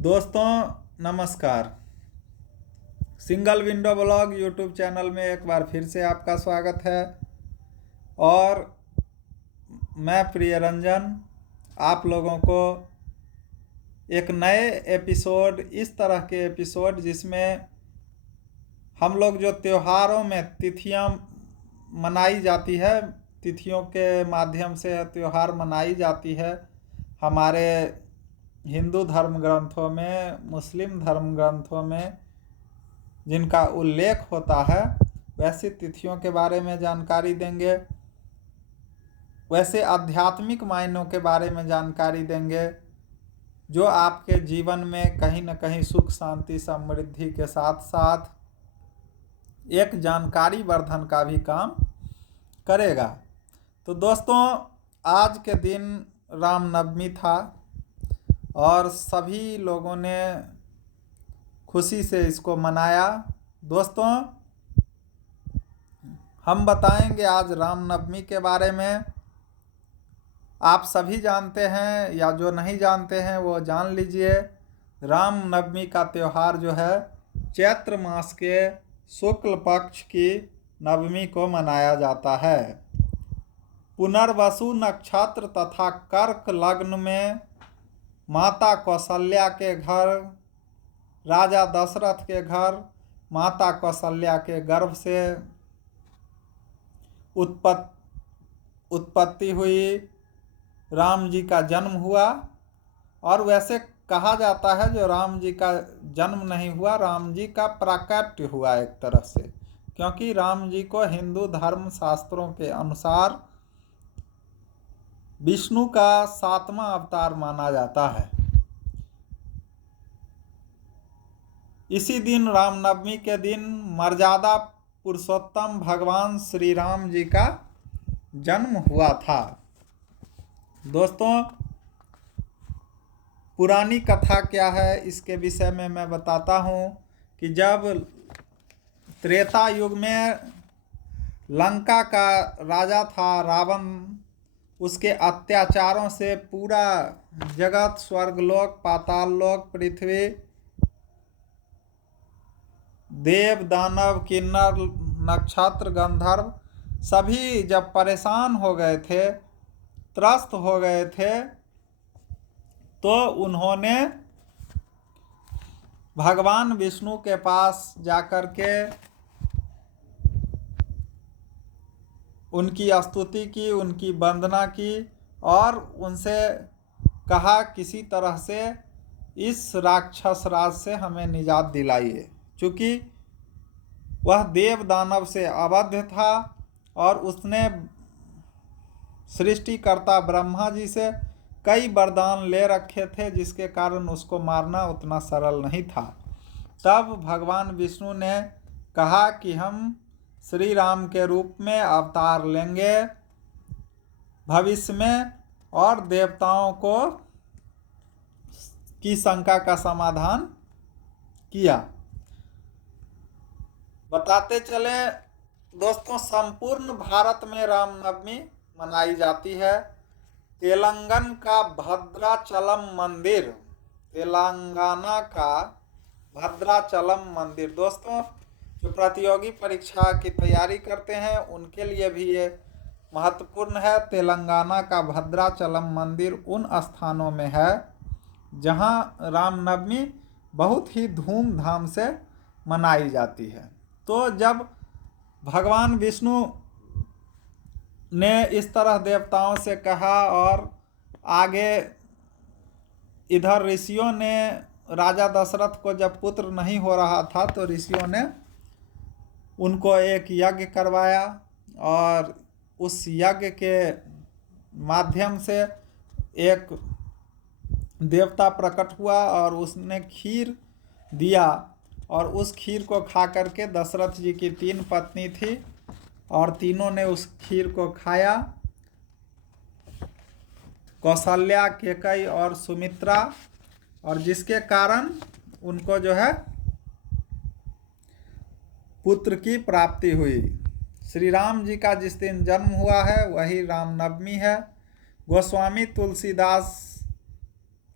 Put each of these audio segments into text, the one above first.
दोस्तों नमस्कार। Single window blog YouTube channel में एक बार फिर से आपका स्वागत है। और मैं प्रिय रंजन आप लोगों को एक नए एपिसोड, इस तरह के एपिसोड जिसमें हम लोग जो त्योहारों में तिथियां मनाई जाती है, तिथियों के माध्यम से त्यौहार मनाई जाती है हमारे हिंदू धर्म ग्रंथों में, मुस्लिम धर्म ग्रंथों में जिनका उल्लेख होता है, वैसी तिथियों के बारे में जानकारी देंगे। वैसे आध्यात्मिक मायनों के बारे में जानकारी देंगे जो आपके जीवन में कहीं न कहीं सुख शांति समृद्धि के साथ साथ एक जानकारी वर्धन का भी काम करेगा। तो दोस्तों, आज के दिन रामनवमी था और सभी लोगों ने खुशी से इसको मनाया। दोस्तों, हम बताएंगे आज रामनवमी के बारे में। आप सभी जानते हैं या जो नहीं जानते हैं वो जान लीजिए। रामनवमी का त्यौहार जो है चैत्र मास के शुक्ल पक्ष की नवमी को मनाया जाता है। पुनर्वसु नक्षत्र तथा कर्क लग्न में माता कौशल्या के घर, राजा दशरथ के घर, माता कौशल्या के गर्भ से उत्पत्ति हुई, राम जी का जन्म हुआ। और वैसे कहा जाता है जो राम जी का जन्म नहीं हुआ, राम जी का प्राकट्य हुआ एक तरह से, क्योंकि राम जी को हिंदू धर्म शास्त्रों के अनुसार विष्णु का 7वां अवतार माना जाता है। इसी दिन रामनवमी के दिन मर्यादा पुरुषोत्तम भगवान श्री राम जी का जन्म हुआ था। दोस्तों, पुरानी कथा क्या है इसके विषय में मैं बताता हूँ कि जब त्रेता युग में लंका का राजा था रावण, उसके अत्याचारों से पूरा जगत, स्वर्गलोक, पाताललोक, पृथ्वी, देव, दानव, किन्नर, नक्षत्र, गंधर्व सभी जब परेशान हो गए थे, त्रस्त हो गए थे, तो उन्होंने भगवान विष्णु के पास जाकर के उनकी स्तुति की, उनकी वंदना की और उनसे कहा किसी तरह से इस राक्षस राज से हमें निजात दिलाइए। चूँकि वह देव दानव से अवध्य था और उसने सृष्टिकर्ता ब्रह्मा जी से कई वरदान ले रखे थे, जिसके कारण उसको मारना उतना सरल नहीं था। तब भगवान विष्णु ने कहा कि हम श्री राम के रूप में अवतार लेंगे भविष्य में, और देवताओं को की शंका का समाधान किया। बताते चले दोस्तों, संपूर्ण भारत में रामनवमी मनाई जाती है। तेलंगाना का भद्राचलम मंदिर, तेलंगाना का भद्राचलम मंदिर, दोस्तों जो प्रतियोगी परीक्षा की तैयारी करते हैं उनके लिए भी ये महत्वपूर्ण है। तेलंगाना का भद्राचलम मंदिर उन स्थानों में है जहां रामनवमी बहुत ही धूमधाम से मनाई जाती है। तो जब भगवान विष्णु ने इस तरह देवताओं से कहा और आगे इधर ऋषियों ने, राजा दशरथ को जब पुत्र नहीं हो रहा था तो ऋषियों ने उनको एक यज्ञ करवाया और उस यज्ञ के माध्यम से एक देवता प्रकट हुआ और उसने खीर दिया, और उस खीर को खा करके दशरथ जी की 3 पत्नी थी और तीनों ने उस खीर को खाया। कौशल्या, केकई और सुमित्रा, और जिसके कारण उनको जो है पुत्र की प्राप्ति हुई। श्री राम जी का जिस दिन जन्म हुआ है वही रामनवमी है। गोस्वामी तुलसीदास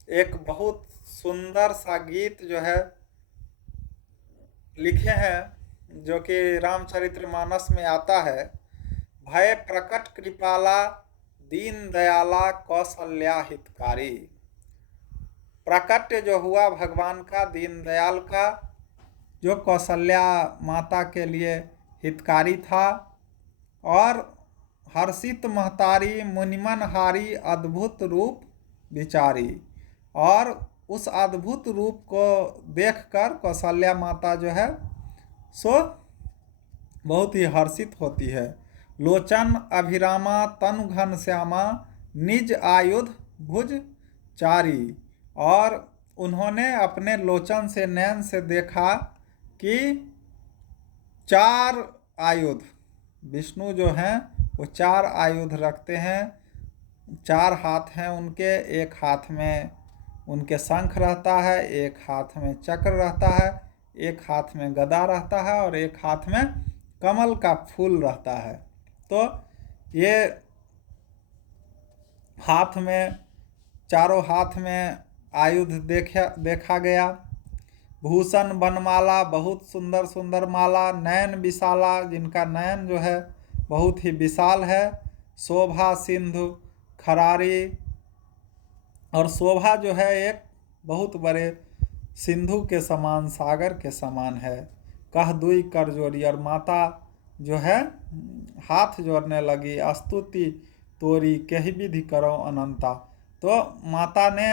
एक बहुत सुंदर सा गीत जो है लिखे हैं, जो कि रामचरितमानस में आता है। भय प्रकट कृपाला दीन दयाला कौशल्या हितकारी। प्रकट जो हुआ भगवान का, दीन दयाल का, जो कौशल्या माता के लिए हितकारी था। और हर्षित महतारी मुनिमन हारी अद्भुत रूप विचारी। और उस अद्भुत रूप को देखकर कौशल्या माता जो है सो बहुत ही हर्षित होती है। लोचन अभिरामा तनु घन श्यामा निज आयुध भुज चारी। और उन्होंने अपने लोचन से, नैन से देखा कि 4 आयुध, विष्णु जो हैं वो 4 आयुध रखते हैं। 4 हाथ हैं उनके, एक हाथ में उनके शंख रहता है, एक हाथ में चक्र रहता है, एक हाथ में गदा रहता है और एक हाथ में कमल का फूल रहता है। तो ये हाथ में, चारों हाथ में आयुध देखा गया। भूषण बनमाला, बहुत सुंदर सुंदर माला। नयन विशाला, जिनका नयन जो है बहुत ही विशाल है। शोभा सिंधु खरारी, और शोभा जो है एक बहुत बड़े सिंधु के समान, सागर के समान है। कह दुई कर जोड़ी, और माता जो है हाथ जोड़ने लगी। स्तुति तोरी कही विधि करो अनंता। तो माता ने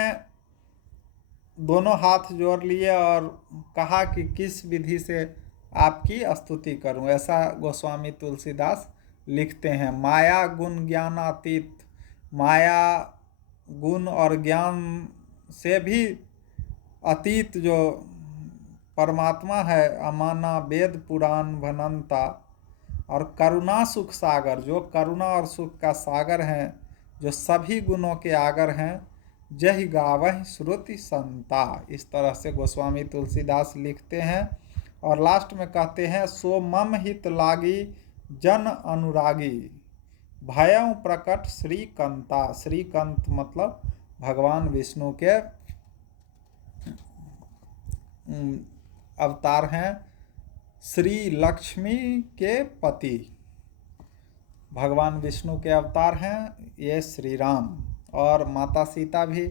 दोनों हाथ जोड़ लिए और कहा कि किस विधि से आपकी स्तुति करूं। ऐसा गोस्वामी तुलसीदास लिखते हैं। माया गुण ज्ञानातीत, माया गुण और ज्ञान से भी अतीत जो परमात्मा है, अमाना वेद पुराण भनंता। और करुणा सुख सागर, जो करुणा और सुख का सागर हैं, जो सभी गुणों के आगर हैं। जहि गावह श्रुति संता। इस तरह से गोस्वामी तुलसीदास लिखते हैं। और लास्ट में कहते हैं, सो मम हित लागी जन अनुरागी भयं प्रकट श्रीकंता। श्रीकंत मतलब भगवान विष्णु के अवतार हैं। श्री लक्ष्मी के पति भगवान विष्णु के अवतार हैं ये श्री राम। और माता सीता भी,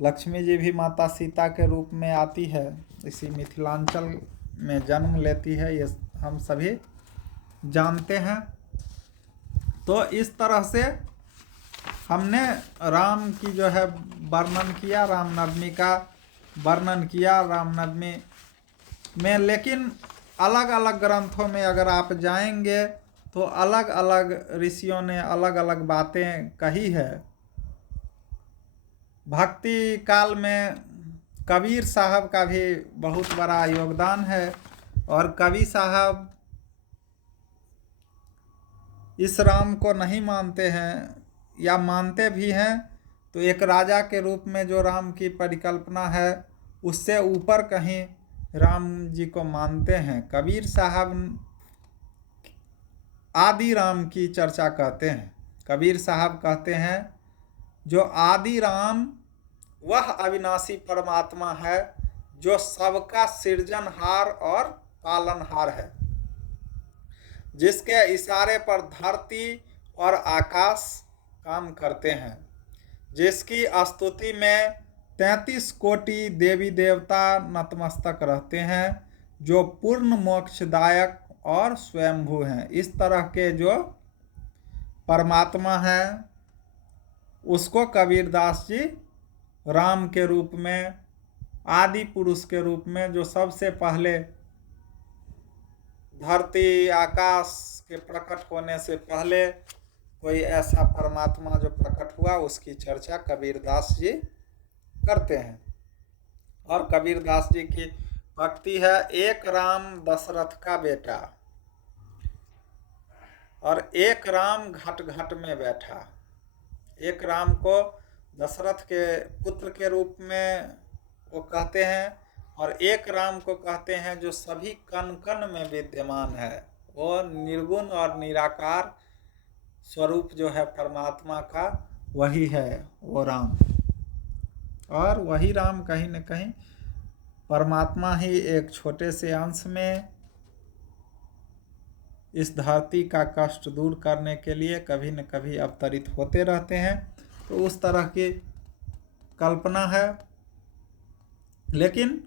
लक्ष्मी जी भी माता सीता के रूप में आती है, इसी मिथिलांचल में जन्म लेती है, ये हम सभी जानते हैं। तो इस तरह से हमने राम की जो है वर्णन किया, रामनवमी का वर्णन किया रामनवमी में। लेकिन अलग अलग ग्रंथों में अगर आप जाएंगे तो अलग अलग ऋषियों ने अलग अलग बातें कही है। भक्ति काल में कबीर साहब का भी बहुत बड़ा योगदान है। और कबीर साहब इस राम को नहीं मानते हैं, या मानते भी हैं तो एक राजा के रूप में जो राम की परिकल्पना है उससे ऊपर कहीं राम जी को मानते हैं। कबीर साहब आदि राम की चर्चा कहते हैं। कबीर साहब कहते हैं, जो आदि राम वह अविनाशी परमात्मा है जो सबका सृजनहार और पालनहार है, जिसके इशारे पर धरती और आकाश काम करते हैं, जिसकी स्तुति में 33 कोटि देवी देवता नतमस्तक रहते हैं, जो पूर्ण मोक्षदायक और स्वयंभू हैं। इस तरह के जो परमात्मा हैं उसको कबीरदास जी राम के रूप में, आदि पुरुष के रूप में, जो सबसे पहले धरती आकाश के प्रकट होने से पहले कोई ऐसा परमात्मा जो प्रकट हुआ, उसकी चर्चा कबीरदास जी करते हैं। और कबीरदास जी की भक्ति है, एक राम दशरथ का बेटा और एक राम घट घट में बैठा। एक राम को दशरथ के पुत्र के रूप में वो कहते हैं, और एक राम को कहते हैं जो सभी कण कण में विद्यमान है। वो निर्गुण और निराकार स्वरूप जो है परमात्मा का, वही है वो राम। और वही राम कहीं न कहीं परमात्मा ही एक छोटे से अंश में इस धरती का कष्ट दूर करने के लिए कभी न कभी अवतरित होते रहते हैं। तो उस तरह की कल्पना है, लेकिन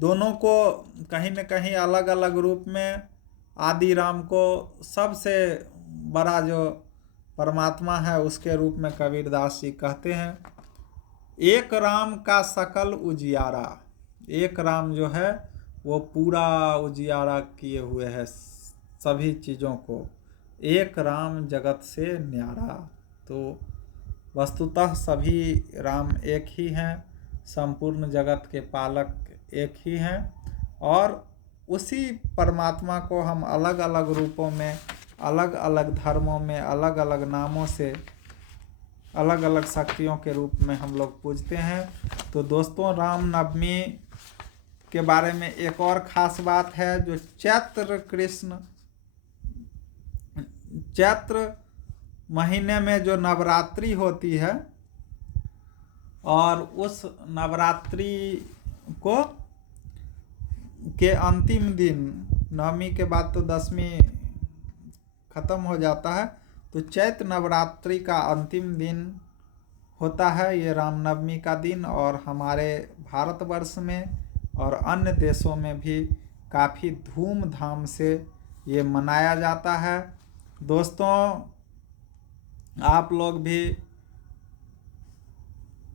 दोनों को कहीं न कहीं अलग अलग रूप में आदि राम को सबसे बड़ा जो परमात्मा है उसके रूप में कबीरदास जी कहते हैं। एक राम का सकल उजियारा, एक राम जो है वो पूरा उजियारा किए हुए है सभी चीज़ों को। एक राम जगत से न्यारा। तो वस्तुतः सभी राम एक ही हैं, संपूर्ण जगत के पालक एक ही हैं, और उसी परमात्मा को हम अलग अलग रूपों में, अलग अलग धर्मों में, अलग अलग नामों से, अलग अलग शक्तियों के रूप में हम लोग पूजते हैं। तो दोस्तों, रामनवमी के बारे में एक और ख़ास बात है, जो चैत्र महीने में जो नवरात्रि होती है, और उस नवरात्रि को के अंतिम दिन, नवमी के बाद तो दशमी खत्म हो जाता है, तो चैत्र नवरात्रि का अंतिम दिन होता है ये रामनवमी का दिन। और हमारे भारतवर्ष में और अन्य देशों में भी काफ़ी धूमधाम से ये मनाया जाता है। दोस्तों, आप लोग भी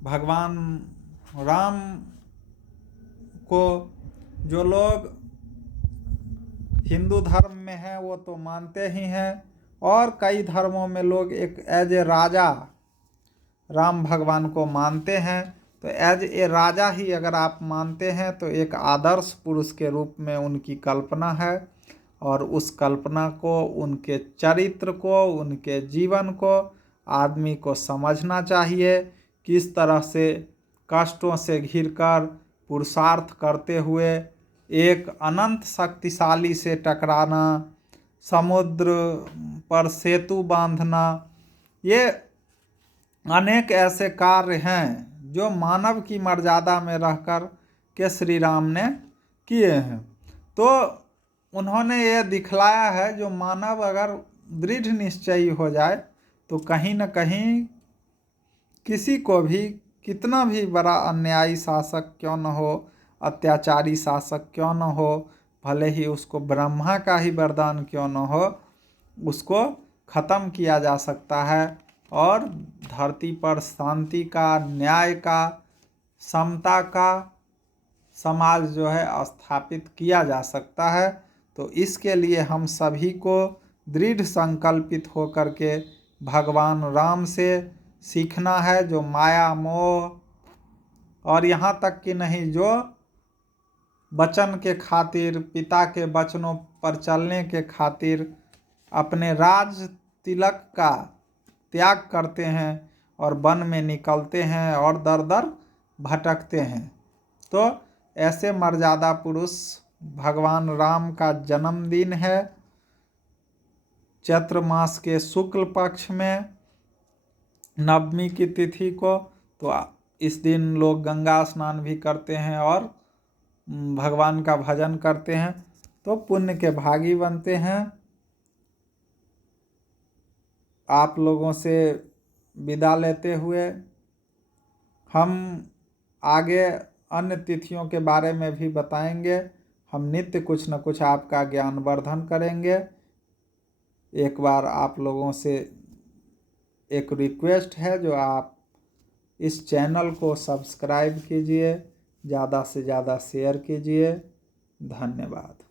भगवान राम को, जो लोग हिंदू धर्म में हैं वो तो मानते ही हैं, और कई धर्मों में लोग एक एज ए राजा राम भगवान को मानते हैं। तो एज ए राजा ही अगर आप मानते हैं तो एक आदर्श पुरुष के रूप में उनकी कल्पना है, और उस कल्पना को, उनके चरित्र को, उनके जीवन को आदमी को समझना चाहिए। किस तरह से कष्टों से घिरकर पुरुषार्थ करते हुए एक अनंत शक्तिशाली से टकराना, समुद्र पर सेतु बांधना, ये अनेक ऐसे कार्य हैं जो मानव की मर्यादा में रहकर के श्री राम ने किए हैं। तो उन्होंने ये दिखलाया है, जो मानव अगर दृढ़ निश्चयी हो जाए तो कहीं न कहीं किसी को भी, कितना भी बड़ा अन्यायी शासक क्यों न हो, अत्याचारी शासक क्यों न हो, भले ही उसको ब्रह्मा का ही वरदान क्यों न हो, उसको ख़त्म किया जा सकता है, और धरती पर शांति का, न्याय का, समता का समाज जो है स्थापित किया जा सकता है। तो इसके लिए हम सभी को दृढ़ संकल्पित होकर के भगवान राम से सीखना है, जो माया मोह और यहाँ तक कि नहीं, जो वचन के खातिर, पिता के वचनों पर चलने के खातिर अपने राज तिलक का त्याग करते हैं और वन में निकलते हैं और दर दर भटकते हैं। तो ऐसे मर्यादा पुरुष भगवान राम का जन्मदिन है चैत्र मास के शुक्ल पक्ष में नवमी की तिथि को। तो इस दिन लोग गंगा स्नान भी करते हैं और भगवान का भजन करते हैं, तो पुण्य के भागी बनते हैं। आप लोगों से विदा लेते हुए हम आगे अन्य तिथियों के बारे में भी बताएंगे। हम नित्य कुछ न कुछ आपका ज्ञानवर्धन करेंगे। एक बार आप लोगों से एक रिक्वेस्ट है, जो आप इस चैनल को सब्सक्राइब कीजिए, ज़्यादा से ज़्यादा शेयर कीजिए। धन्यवाद।